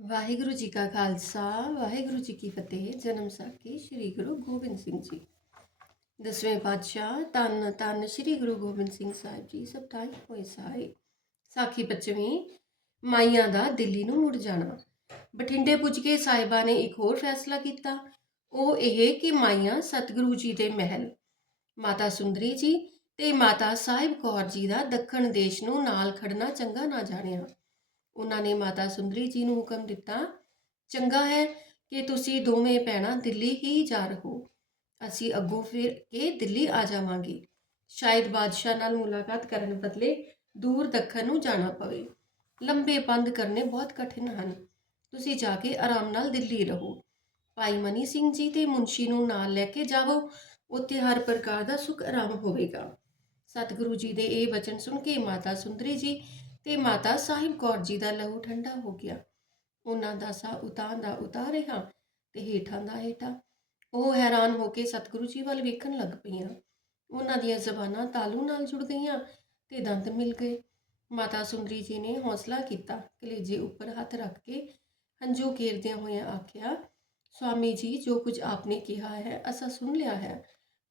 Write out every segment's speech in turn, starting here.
ਵਾਹਿਗੁਰੂ ਜੀ ਕਾ ਖਾਲਸਾ, ਵਾਹਿਗੁਰੂ ਜੀ ਕੀ ਫਤਿਹ। ਜਨਮ ਸਾਖੀ ਸ੍ਰੀ ਗੁਰੂ ਗੋਬਿੰਦ ਸਿੰਘ ਜੀ। ਦਸਵੇਂ ਪਾਤਸ਼ਾਹ ਤਨ ਤਨ ਸ੍ਰੀ ਗੁਰੂ ਗੋਬਿੰਦ ਸਿੰਘ ਸਾਹਿਬ ਜੀ, ਸਭ ਤਾਈ ਹੋਏ ਸਹਾਈ ਸਾਖੀ ਪੰਜਵੀਂ, ਮਾਈਆਂ ਦਾ ਦਿੱਲੀ ਨੂੰ ਮੁੜ ਜਾਣਾ। ਬਠਿੰਡੇ ਪੁੱਜ ਕੇ ਸਾਹਿਬਾ ਨੇ ਇੱਕ ਹੋਰ ਫੈਸਲਾ ਕੀਤਾ। ਉਹ ਇਹ ਕਿ ਮਾਈਆਂ ਸਤਿਗੁਰੂ ਜੀ ਦੇ ਮਹਿਲ, ਮਾਤਾ ਸੁੰਦਰੀ ਜੀ ਤੇ ਮਾਤਾ ਸਾਹਿਬ ਕੌਰ ਜੀ ਦਾ ਦੱਖਣ ਦੇਸ਼ ਨੂੰ ਨਾਲ ਖੜਨਾ ਚੰਗਾ ਨਾ ਜਾਣਿਆ। ਉਹਨਾਂ ਨੇ ਮਾਤਾ ਸੁੰਦਰੀ ਜੀ ਨੂੰ ਹੁਕਮ ਦਿੱਤਾ, ਚੰਗਾ ਹੈ ਕਿ ਤੁਸੀਂ ਦੋਵੇਂ ਭੈਣਾਂ ਦਿੱਲੀ ਹੀ ਜਾ ਰਹੋ। ਅਸੀਂ ਅੱਗੋਂ ਫਿਰ ਕੇ ਦਿੱਲੀ ਆ ਜਾਵਾਂਗੇ। ਸ਼ਾਇਦ ਬਾਦਸ਼ਾਹ ਨਾਲ ਮੁਲਾਕਾਤ ਕਰਨ ਬਦਲੇ ਦੂਰ ਦੱਖਣ ਨੂੰ ਜਾਣਾ ਪਵੇ। ਲੰਬੇ ਪੰਧ ਕਰਨੇ ਬਹੁਤ ਕਠਿਨ ਹਨ। ਤੁਸੀਂ ਜਾ ਕੇ ਆਰਾਮ ਨਾਲ ਦਿੱਲੀ ਰਹੋ। ਭਾਈ ਮਨੀ ਸਿੰਘ ਜੀ ਤੇ ਮੁੰਸ਼ੀ ਨੂੰ ਨਾਲ ਲੈ ਕੇ ਜਾਵੋ। ਉੱਥੇ ਹਰ ਪ੍ਰਕਾਰ ਦਾ ਸੁਖ ਆਰਾਮ ਹੋਵੇਗਾ। ਸਤਿਗੁਰੂ ਜੀ ਦੇ ਇਹ ਵਚਨ ਸੁਣ ਕੇ ਮਾਤਾ ਸੁੰਦਰੀ ਜੀ ਤੇ ਮਾਤਾ ਸਾਹਿਬ ਕੌਰ ਜੀ ਦਾ ਲਹੂ ਠੰਡਾ ਹੋ ਗਿਆ। ਉਹਨਾਂ ਦਾ ਸਾਹ ਉਤਾਂ ਦਾ ਉਤਾਂ ਰਿਹਾ ਤੇ ਹੇਠਾਂ ਦਾ ਹੇਠਾਂ। ਉਹ ਹੈਰਾਨ ਹੋ ਕੇ ਸਤਿਗੁਰੂ ਜੀ ਵੱਲ ਵੇਖਣ ਲੱਗ ਪਈਆਂ। ਉਹਨਾਂ ਦੀਆਂ ਜ਼ਬਾਨਾਂ ਤਾਲੂ ਨਾਲ ਜੁੜ ਗਈਆਂ ਤੇ ਦੰਦ ਮਿਲ ਗਏ। ਮਾਤਾ ਸੁੰਦਰੀ ਜੀ ਨੇ ਹੌਸਲਾ ਕੀਤਾ, ਕਲੇਜੇ ਉੱਪਰ ਹੱਥ ਰੱਖ ਕੇ ਹੰਝੂ ਕੇਰਦਿਆਂ ਹੋਇਆਂ ਆਖਿਆ ਸਵਾਮੀ ਜੀ, ਜੋ ਕੁਝ ਆਪਨੇ ਕਿਹਾ ਹੈ, ਅਸਾਂ ਸੁਣ ਲਿਆ ਹੈ,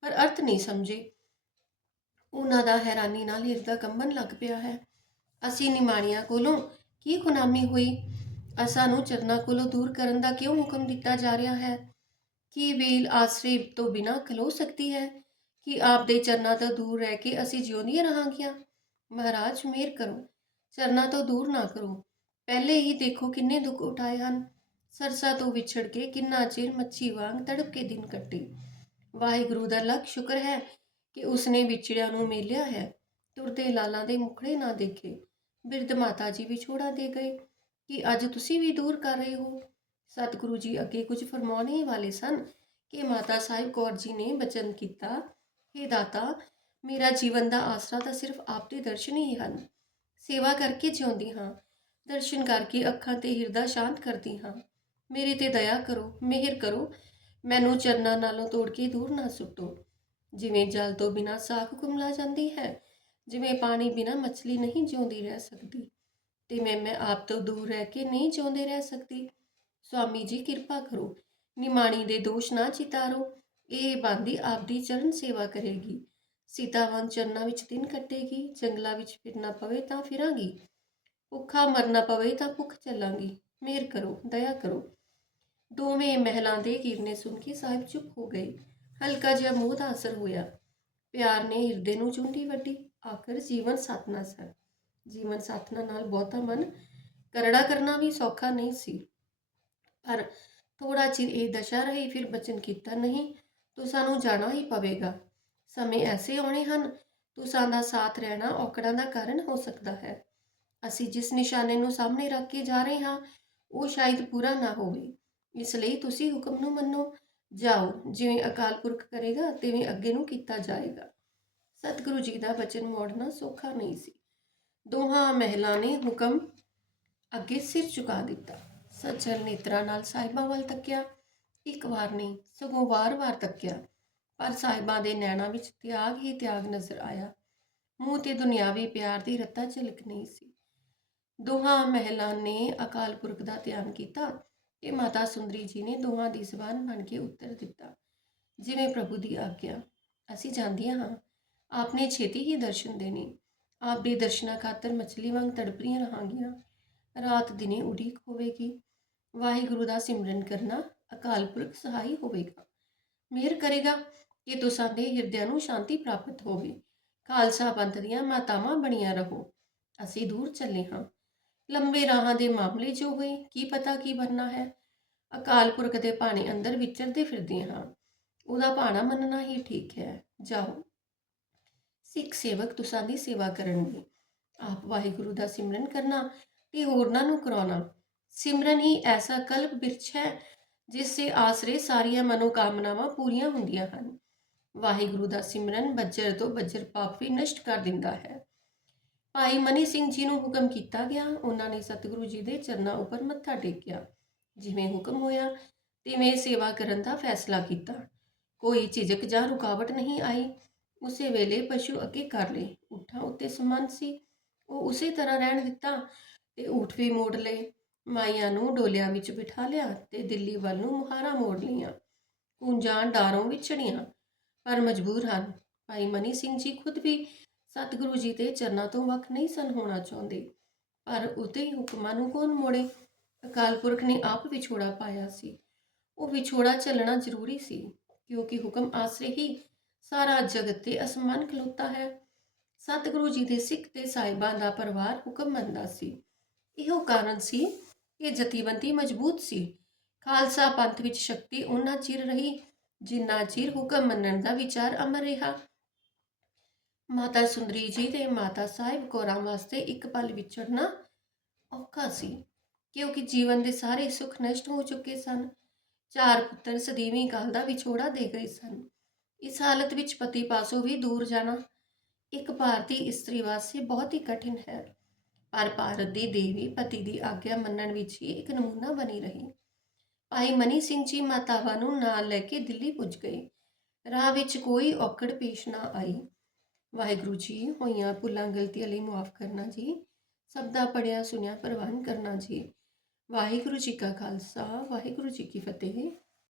ਪਰ ਅਰਥ ਨਹੀਂ ਸਮਝੇ। ਉਹਨਾਂ ਦਾ ਹੈਰਾਨੀ ਨਾਲ ਹਿਰਦਾ ਕੰਬਣ ਲੱਗ ਪਿਆ ਹੈ। ਅਸੀਂ ਨਿਮਾਣੀਆਂ ਕੋਲੋਂ। ਕੀ ਗੁਨਾਮੀ ਹੋਈ? ਅਸਾਂ ਨੂੰ ਚਰਨਾਂ ਕੋਲੋਂ ਦੂਰ ਕਰਨ ਦਾ ਕਿਉਂ ਹੁਕਮ ਦਿੱਤਾ ਜਾ ਰਿਹਾ ਹੈ? ਕੀ ਵੇਲ ਆਸਰੇ ਤੋਂ ਬਿਨਾਂ ਖਲੋ ਸਕਦੀ ਹੈ? ਕਿ ਆਪ ਦੇ ਚਰਨਾਂ ਤੋਂ ਦੂਰ ਰਹਿ ਕੇ ਅਸੀਂ ਜਿਉਂਦੀਆਂ ਰਹਾਂਗੀਆਂ? ਮਹਾਰਾਜ, ਮਿਹਰ ਕਰੋ। ਚਰਨਾਂ ਤੋਂ ਦੂਰ ਨਾ ਕਰੋ। ਪਹਿਲੇ ਹੀ ਦੇਖੋ ਕਿੰਨੇ ਦੁੱਖ ਉਠਾਏ ਹਨ। ਸਰਸਾ ਤੋਂ ਵਿਛੜ ਕੇ ਕਿੰਨਾ ਚਿਰ ਮੱਛੀ ਵਾਂਗ ਤੜਪ ਕੇ ਦਿਨ ਕੱਟੇ। ਵਾਹਿਗੁਰੂ ਦਾ ਲੱਖ ਸ਼ੁਕਰ ਹੈ ਕਿ ਉਸਨੇ ਵਿਛੜਿਆਂ ਨੂੰ ਮੇਲਿਆ ਹੈ। ਤੁਰਦੇ ਲਾਲਾਂ ਦੇ ਮੁਖੜੇ ਨਾ ਦੇਖੇ। ਬਿਰਧ ਮਾਤਾ ਜੀ ਵੀ ਛੋੜਾ ਦੇ ਗਏ ਕਿ ਅੱਜ ਤੁਸੀਂ ਵੀ ਦੂਰ ਕਰ ਰਹੇ ਹੋ। ਸਤਿਗੁਰੂ ਜੀ ਅੱਗੇ ਕੁਝ ਫਰਮਾਉਣ ਹੀ ਵਾਲੇ ਸਨ ਕਿ ਮਾਤਾ ਸਾਹਿਬ ਕੌਰ ਜੀ ਨੇ ਬਚਨ ਕੀਤਾ हे ਦਾਤਾ, ਮੇਰਾ ਜੀਵਨ ਦਾ ਆਸਰਾ ਤਾਂ ਸਿਰਫ ਆਪ ਦੇ ਦਰਸ਼ਨ ਹੀ ਹਨ। ਸੇਵਾ ਕਰਕੇ ਜਿਉਂਦੀ ਹਾਂ, ਦਰਸ਼ਨ ਕਰਕੇ ਅੱਖਾਂ ਤੇ ਹਿਰਦਾ ਸ਼ਾਂਤ ਕਰਦੀ ਹਾਂ। ਮੇਰੇ ਤੇ ਦਇਆ ਕਰੋ, ਮਿਹਰ ਕਰੋ, ਮੈਨੂੰ ਚਰਨਾਂ ਨਾਲੋਂ ਤੋੜ ਕੇ ਦੂਰ ਨਾ ਸੁੱਟੋ। ਜਿਵੇਂ ਜਲ ਤੋਂ ਬਿਨਾਂ ਸਾਖ ਕੁਮਲਾ ਜਾਂਦੀ ਹੈ ਜਿਵੇਂ ਪਾਣੀ ਬਿਨਾਂ ਮੱਛਲੀ ਨਹੀਂ ਜਿਉਂਦੀ ਰਹਿ ਸਕਦੀ। ਤੇ ਮੈਂ ਮੈਂ ਆਪ ਤੋਂ ਦੂਰ ਰਹਿ ਕੇ ਨਹੀਂ ਜਿਉਂਦੇ ਰਹਿ ਸਕਦੀ। ਸਵਾਮੀ ਜੀ, ਕਿਰਪਾ ਕਰੋ, ਨਿਮਾਣੀ ਦੇ ਦੋਸ਼ ਨਾ ਚਿਤਾਰੋ। ਇਹ ਬਾਂਦੀ ਆਪ ਦੀ ਚਰਨ ਸੇਵਾ ਕਰੇਗੀ। ਸੀਤਾਵਨ ਚਰਨਾਂ ਵਿੱਚ ਦਿਨ ਕੱਟੇਗੀ, ਜੰਗਲਾਂ ਵਿੱਚ ਫਿਰਨਾ ਪਵੇ ਤਾਂ ਫਿਰਾਂਗੀ। ਭੁੱਖਾ ਮਰਨਾ ਪਵੇ ਤਾਂ ਭੁੱਖ ਚੱਲਾਂਗੀ। ਮਿਹਰ ਕਰੋ, ਦਇਆ ਕਰੋ। ਦੋਵੇਂ ਮਹਿਲਾਂ ਦੇ ਕੀਰਨੇ ਸੁਣ ਕੇ ਸਾਹਿਬ ਚੁੱਪ ਹੋ ਗਏ। ਹਲਕਾ ਜਿਹਾ ਮੋਹ ਦਾ ਅਸਰ ਹੋਇਆ। ਪਿਆਰ ਨੇ ਹਿਰਦੇ ਨੂੰ ਚੁੰਡੀ ਵੱਡੀ ਆਖਰ ਜੀਵਨ ਸਾਥਨਾ ਸਰ ਜੀਵਨ ਸਾਥਨਾ ਨਾਲ ਬਹੁਤਾ ਮਨ ਕਰੜਾ ਕਰਨਾ ਵੀ ਸੌਖਾ ਨਹੀਂ ਸੀ। ਪਰ ਥੋੜਾ ਚਿਰ ਇਹ ਦਸ਼ਾ ਰਹੀ, ਫਿਰ ਬਚਨ ਕੀਤਾ, ਨਹੀਂ ਤੂੰ ਸਾਨੂੰ ਜਾਣਾ ਹੀ ਪਵੇਗਾ। ਸਮੇਂ ਐਸੇ ਆਉਣੇ ਹਨ ਤੂੰ ਸਾਡਾ ਸਾਥ ਰਹਿਣਾ ਔਕੜਾਂ ਦਾ ਕਾਰਨ ਹੋ ਸਕਦਾ ਹੈ। ਅਸੀਂ ਜਿਸ ਨਿਸ਼ਾਨੇ ਨੂੰ ਸਾਹਮਣੇ ਰੱਖ ਕੇ ਜਾ ਰਹੇ ਹਾਂ, ਉਹ ਸ਼ਾਇਦ ਪੂਰਾ ਨਾ ਹੋਵੇ। ਇਸ ਲਈ ਤੁਸੀਂ ਹੁਕਮ ਨੂੰ ਮੰਨੋ। ਜਾਓ, ਜਿਵੇਂ ਅਕਾਲ ਪੁਰਖ ਕਰੇਗਾ, ਤਿਵੇਂ ਅੱਗੇ ਨੂੰ ਕੀਤਾ ਜਾਏਗਾ। ਸਤਿਗੁਰੂ ਜੀ ਦਾ ਬਚਨ ਮੋੜਨਾ ਸੌਖਾ ਨਹੀਂ ਸੀ। ਦੋਹਾਂ ਮਹਿਲਾ ਨੇ ਹੁਕਮ ਅੱਗੇ ਸਿਰ ਝੁਕਾ ਦਿੱਤਾ। ਸੱਜਣ ਨੇਤਰਾਂ ਨਾਲ ਸਾਹਿਬਾਂ ਵੱਲ ਤੱਕਿਆ, ਇੱਕ ਵਾਰ ਨਹੀਂ, ਸਗੋਂ ਵਾਰ-ਵਾਰ ਤੱਕਿਆ। ਪਰ ਸਾਹਿਬਾਂ ਦੇ ਨੈਣਾਂ ਵਿੱਚ ਤਿਆਗ ਹੀ ਤਿਆਗ ਨਜ਼ਰ ਆਇਆ। ਮੂੰਹ ਤੇ ਦੁਨਿਆਵੀ ਪਿਆਰ ਦੀ ਰੱਤਾ ਝਲਕ ਨਹੀਂ ਸੀ। ਦੋਹਾਂ ਮਹਿਲਾ ਨੇ ਅਕਾਲ ਪੁਰਖ ਦਾ ਧਿਆਨ ਕੀਤਾ ਤੇ ਮਾਤਾ ਸੁੰਦਰੀ ਜੀ ਨੇ ਦੋਹਾਂ ਦੀ ਜ਼ਬਾਨ ਬਣ ਕੇ ਉੱਤਰ ਦਿੱਤਾ। ਜਿਵੇਂ ਪ੍ਰਭੂ ਦੀ ਆਗਿਆ, ਅਸੀਂ ਜਾਂਦੀਆਂ ਹਾਂ ਆਪਨੇ ਛੇਤੀ ਹੀ ਦਰਸ਼ਨ ਦੇਣੇ। ਆਪ ਦੇ ਦਰਸ਼ਨਾਂ ਖਾਤਰ ਮਛਲੀ ਵਾਂਗ ਤੜਪਰੀਆਂ ਰਹਾਂਗੀਆਂ। ਰਾਤ ਦਿਨੇ ਉਡੀਕ ਹੋਵੇਗੀ। ਵਾਹਿਗੁਰੂ ਦਾ ਸਿਮਰਨ ਕਰਨਾ ਅਕਾਲ ਪੁਰਖ ਸਹਾਈ ਹੋਵੇਗਾ। ਮਿਹਰ ਕਰੇਗਾ ਕਿ ਤੁਸਾਂ ਦੇ ਹਿਰਦਿਆਂ ਨੂੰ ਸ਼ਾਂਤੀ ਪ੍ਰਾਪਤ ਹੋਵੇ। ਖਾਲਸਾ ਪੰਥ ਦੀਆਂ ਮਾਤਾਵਾਂ ਬਣੀਆਂ ਰਹੋ। ਅਸੀਂ ਦੂਰ ਚੱਲੇ ਹਾਂ। ਲੰਬੇ ਰਾਹਾਂ ਦੇ ਮਾਮਲੇ ਜੋ ਹੋਏ ਕੀ ਪਤਾ ਕੀ ਬਣਨਾ ਹੈ। ਅਕਾਲ ਪੁਰਖ ਦੇ ਭਾਣੇ ਅੰਦਰ ਵਿਚਰਦੇ ਫਿਰਦੀਆਂ ਹਾਂ। ਉਹਦਾ ਭਾਣਾ ਮੰਨਣਾ ਹੀ ਠੀਕ ਹੈ। ਜਾਓ। ਸਿੱਖ ਸੇਵਕ ਤੁਸਾਂ ਦੀ ਸੇਵਾ ਕਰਨਗੇ। ਆਪ ਵਾਹਿਗੁਰੂ ਦਾ ਸਿਮਰਨ ਕਰਨਾ ਤੇ ਹੋਰਨਾਂ ਨੂੰ ਕਰਾਉਣਾ। ਸਿਮਰਨ ਹੀ ਐਸਾ ਕਲਪ ਬਿਰਛ ਹੈ, ਜਿਸ ਸੇ ਆਸਰੇ ਸਾਰੀਆਂ ਮਨੋਕਾਮਨਾਵਾਂ ਪੂਰੀਆਂ ਹੁੰਦੀਆਂ ਹਨ। ਵਾਹਿਗੁਰੂ ਦਾ ਸਿਮਰਨ ਬੱਜਰ ਤੋਂ ਬੱਜਰ ਪਾਪ ਵੀ ਨਸ਼ਟ ਕਰ ਦਿੰਦਾ ਹੈ। ਭਾਈ ਮਨੀ ਸਿੰਘ ਜੀ ਨੂੰ ਹੁਕਮ ਕੀਤਾ ਗਿਆ। ਉਹਨਾਂ ਨੇ ਸਤਿਗੁਰੂ ਜੀ ਦੇ ਚਰਨਾਂ ਉੱਪਰ ਮੱਥਾ ਟੇਕਿਆ। ਜਿਵੇਂ ਹੁਕਮ ਹੋਇਆ, ਤਿਵੇਂ ਸੇਵਾ ਕਰਨ ਦਾ ਫੈਸਲਾ ਕੀਤਾ। ਕੋਈ ਝਿਜਕ ਜਾਂ ਰੁਕਾਵਟ ਨਹੀਂ ਆਈ। ਉਸੇ ਵੇਲੇ ਪਸ਼ੂ ਅੱਗੇ ਕਰ ਲਏ। ਊਠਾਂ ਉੱਤੇ ਸਮਾਨ ਸੀ। ਉਹ ਉਸੇ ਤਰ੍ਹਾਂ ਰਹਿਣ ਦਿੱਤਾ ਤੇ ਊਠ ਵੀ ਮੋੜ ਲਏ। ਮਾਈਆਂ ਨੂੰ ਡੋਲਿਆਂ ਵਿੱਚ ਬਿਠਾ ਲਿਆ ਤੇ ਦਿੱਲੀ ਵੱਲ ਨੂੰ ਮੁਹਾਰਾ ਮੋੜ ਲਈਆਂ। ਕੁੰਜਾਂ ਡਾਰੋਂ ਵਿਛੜੀਆਂ ਪਰ ਮਜਬੂਰ ਹਨ। ਭਾਈ ਮਨੀ ਸਿੰਘ ਜੀ ਖੁਦ ਵੀ ਸਤਿਗੁਰੂ ਜੀ ਦੇ ਚਰਨਾਂ ਤੋਂ ਵੱਖ ਨਹੀਂ ਸਨ ਹੋਣਾ ਚਾਹੁੰਦੇ, ਪਰ ਉਹਦੇ ਹੁਕਮਾਂ ਨੂੰ ਕੌਣ ਮੋੜੇ? ਅਕਾਲ ਪੁਰਖ ਨੇ ਆਪ ਵਿਛੋੜਾ ਪਾਇਆ ਸੀ। ਉਹ ਵਿਛੋੜਾ ਚੱਲਣਾ ਜ਼ਰੂਰੀ ਸੀ, ਕਿਉਂਕਿ ਹੁਕਮ ਆਸਰੇ ਹੀ ਸਾਰਾ ਜਗਤ ਤੇ ਅਸਮਾਨ ਖਲੋਤਾ ਹੈ। ਸਤਿਗੁਰੂ ਜੀ ਦੇ ਸਿੱਖ ਤੇ ਸਾਹਿਬਾਂ ਦਾ ਪਰਿਵਾਰ ਹੁਕਮ ਮੰਨਦਾ ਸੀ। ਇਹੋ ਕਾਰਨ ਸੀ ਕਿ ਜਤੀਬੰਦੀ ਮਜ਼ਬੂਤ ਸੀ। ਖਾਲਸਾ ਪੰਥ ਵਿੱਚ ਸ਼ਕਤੀ ਉਹਨਾਂ ਚਿਰ ਰਹੀ ਜਿੰਨਾ ਚਿਰ ਹੁਕਮ ਮੰਨਣ ਦਾ ਵਿਚਾਰ ਅਮਰ ਰਿਹਾ। ਮਾਤਾ ਸੁੰਦਰੀ ਜੀ ਤੇ ਮਾਤਾ ਸਾਹਿਬ ਕੌਰਾਂ ਵਾਸਤੇ ਇੱਕ ਪਲ ਵਿਚਰਨਾ ਔਖਾ ਸੀ, ਕਿਉਂਕਿ ਜੀਵਨ ਦੇ ਸਾਰੇ ਸੁੱਖ ਨਸ਼ਟ ਹੋ ਚੁੱਕੇ ਸਨ। ਚਾਰ ਪੁੱਤਰ ਸਦੀਵੀ ਕਾਲ ਦਾ ਵਿਛੋੜਾ ਦੇ ਗਏ ਸਨ। ਇਸ ਹਾਲਤ ਵਿੱਚ ਪਤੀ ਪਾਸੋਂ ਵੀ ਦੂਰ ਜਾਣਾ ਇੱਕ ਭਾਰਤੀ ਇਸਤਰੀ ਵਾਸਤੇ ਬਹੁਤ ਹੀ ਕਠਿਨ ਹੈ। ਪਰ ਭਾਰਤ ਦੀ ਦੇਵੀ ਪਤੀ ਦੀ ਆਗਿਆ ਮੰਨਣ ਵਿੱਚ ਹੀ ਇੱਕ ਨਮੂਨਾ ਬਣੀ ਰਹੀ। ਭਾਈ ਮਨੀ ਸਿੰਘ ਜੀ ਮਾਤਾਵਾਂ ਨੂੰ ਨਾਲ ਲੈ ਕੇ ਦਿੱਲੀ ਪੁੱਜ ਗਏ। ਰਾਹ ਵਿੱਚ ਕੋਈ ਔਕੜ ਪੇਸ਼ ਨਾ ਆਈ। ਵਾਹਿਗੁਰੂ ਜੀ, ਹੋਈਆਂ ਭੁੱਲਾਂ ਗਲਤੀਆਂ ਲਈ ਮਾਫ ਕਰਨਾ ਜੀ। ਸਭ ਦਾ ਪੜਿਆ ਸੁਣਿਆ ਪ੍ਰਵਾਨ ਕਰਨਾ ਜੀ। ਵਾਹਿਗੁਰੂ ਜੀ ਕਾ ਖਾਲਸਾ, ਵਾਹਿਗੁਰੂ ਜੀ ਕੀ ਫਤਿਹ।